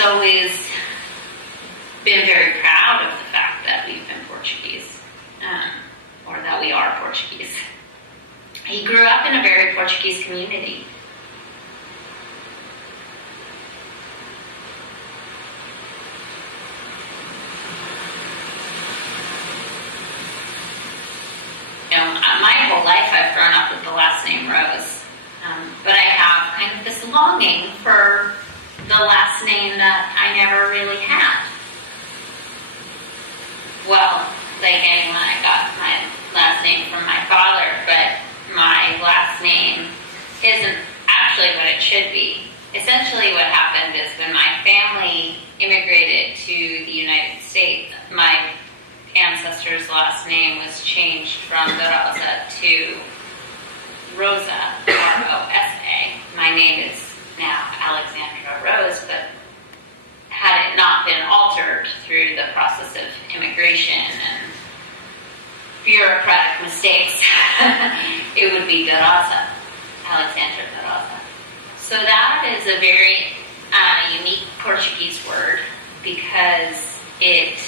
always been very proud of the fact that we've been Portuguese, or that we are Portuguese. He grew up in a very Portuguese community. My whole life I've grown up with the last name Rose, but I have kind of this longing for the last name that I never really had. Well, like anyone, I got my last name from my father, but my last name isn't actually what it should be. Essentially what happened is when my family immigrated to the United States, my ancestor's last name was changed from DaRoza to Rosa, R-O-S-A. My name is now Alexandra Rose, but had it not been altered through the process of immigration and bureaucratic mistakes, it would be DaRoza, Alexandra DaRoza. So that is a very unique Portuguese word because it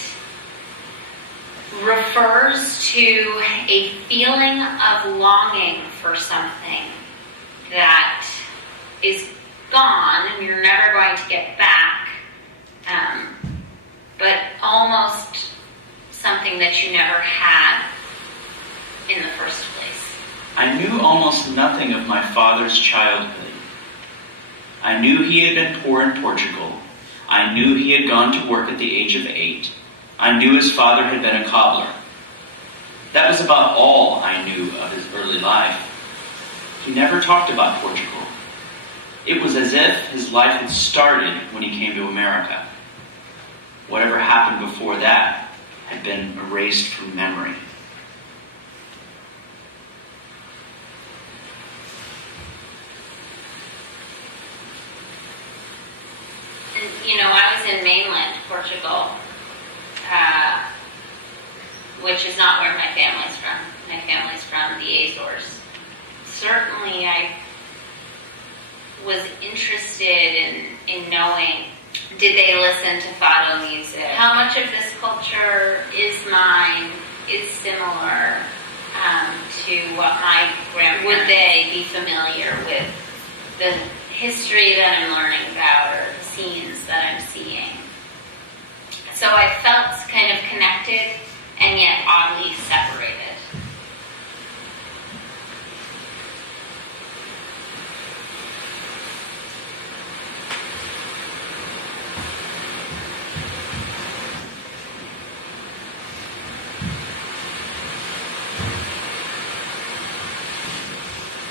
refers to a feeling of longing for something that is gone and you're never going to get back, but almost something that you never had in the first place. I knew almost nothing of my father's childhood. I knew he had been poor in Portugal. I knew he had gone to work at the age of 8. I knew his father had been a cobbler. That was about all I knew of his early life. He never talked about Portugal. It was as if his life had started when he came to America. Whatever happened before that had been erased from memory. I was in mainland Portugal, which is not where my family's from. My family's from the Azores. Certainly I was interested in knowing, did they listen to fado music? How much of this culture is mine, is similar to what my grandparents, would they be familiar with the history that I'm learning about or the scenes that I'm seeing? So I felt kind of connected and yet oddly separated.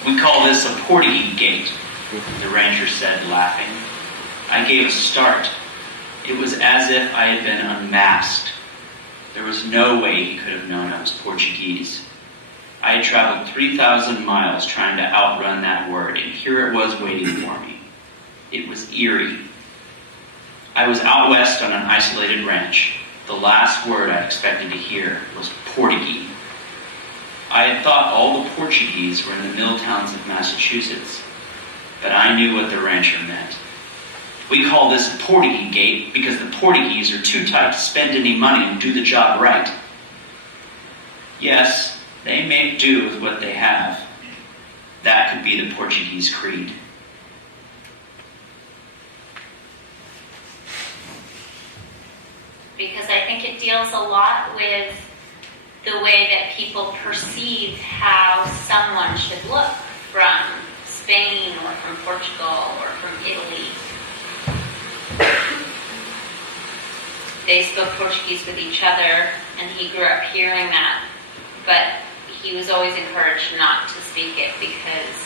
We call this a Portuguese gate, the ranger said, laughing. I gave a start. It was as if I had been unmasked. There was no way he could have known I was Portuguese. I had traveled 3,000 miles trying to outrun that word, and here it was waiting for me. It was eerie. I was out west on an isolated ranch. The last word I expected to hear was Portuguese. I had thought all the Portuguese were in the mill towns of Massachusetts, but I knew what the rancher meant. We call this a Portuguese gate because the Portuguese are too tight to spend any money and do the job right. Yes, they make do with what they have. That could be the Portuguese creed. Because I think it deals a lot with the way that people perceive how someone should look from Spain or from Portugal or from Italy. They spoke Portuguese with each other, and he grew up hearing that, but he was always encouraged not to speak it because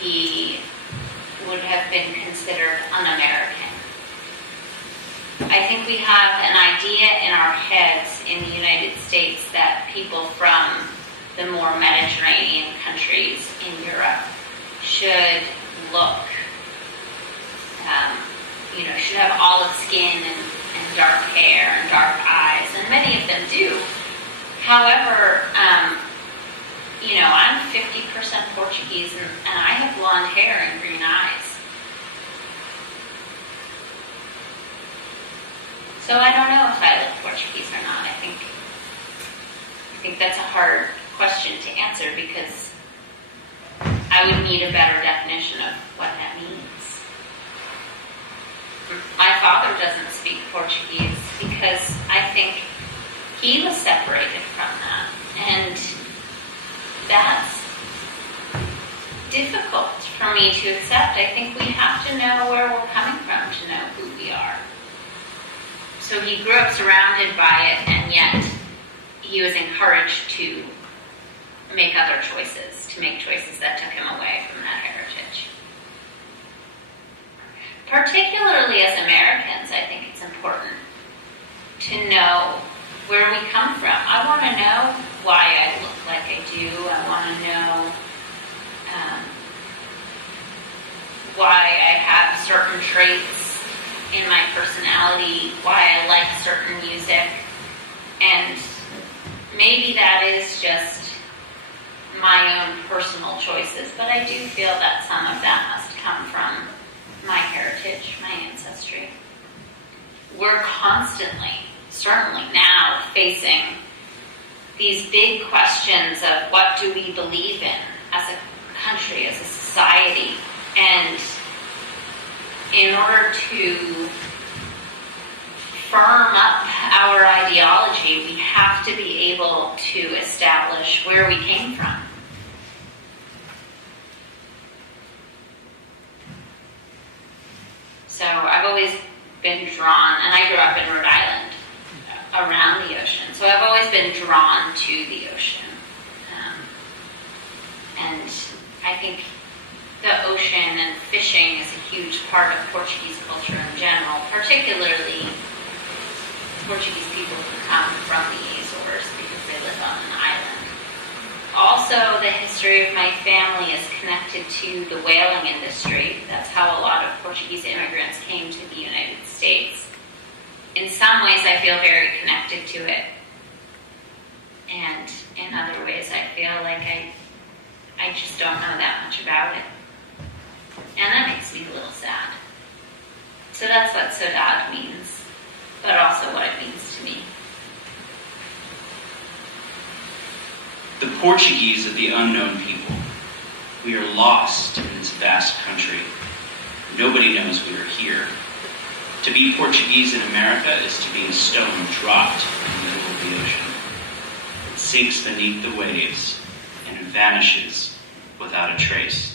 he would have been considered un-American. I think we have an idea in our heads in the United States that people from the more Mediterranean countries in Europe should look, should have olive skin and dark hair and dark eyes, and many of them do. However, I'm 50% Portuguese and I have blonde hair and green eyes. So I don't know if I look Portuguese or not. I think that's a hard question to answer because I would need a better definition of what that means. My father doesn't speak Portuguese because I think he was separated from that. And that's difficult for me to accept. I think we have to know where we're coming from to know who we are. So he grew up surrounded by it, and yet he was encouraged to make other choices, to make choices that took him away from that heritage. Particularly as Americans, I think it's important to know where we come from. I want to know why I look like I do. I want to know why I have certain traits in my personality, why I like certain music, and maybe that is just my own personal choices, but I do feel that some of that must come from my heritage, my ancestry. We're constantly, certainly now, facing these big questions of what do we believe in as a country, as a society, and in order to firm up our ideology, we have to be able to establish where we came from. So I've always been drawn, and I grew up in Rhode Island, around the ocean. So I've always been drawn to the ocean. And I think the ocean and fishing is a huge part of Portuguese culture in general, particularly Portuguese people who come from the Azores because they live on an island. Also, the history of my family is connected to the whaling industry. That's how a lot of Portuguese immigrants came to the United States. In some ways, I feel very connected to it. And in other ways, I feel like I just don't know that much about it. And that makes me a little sad. So that's what Saudade means, but also what it means to me. The Portuguese are the unknown people. We are lost in this vast country. Nobody knows we are here. To be Portuguese in America is to be a stone dropped in the middle of the ocean. It sinks beneath the waves and vanishes without a trace.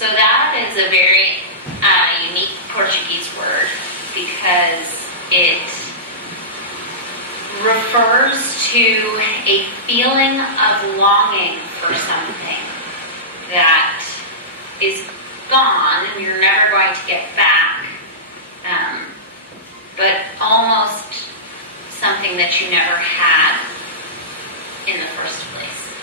Saudade is a very unique Portuguese word because it refers to a feeling of longing for something that is gone and you're never going to get back, but almost something that you never had in the first place.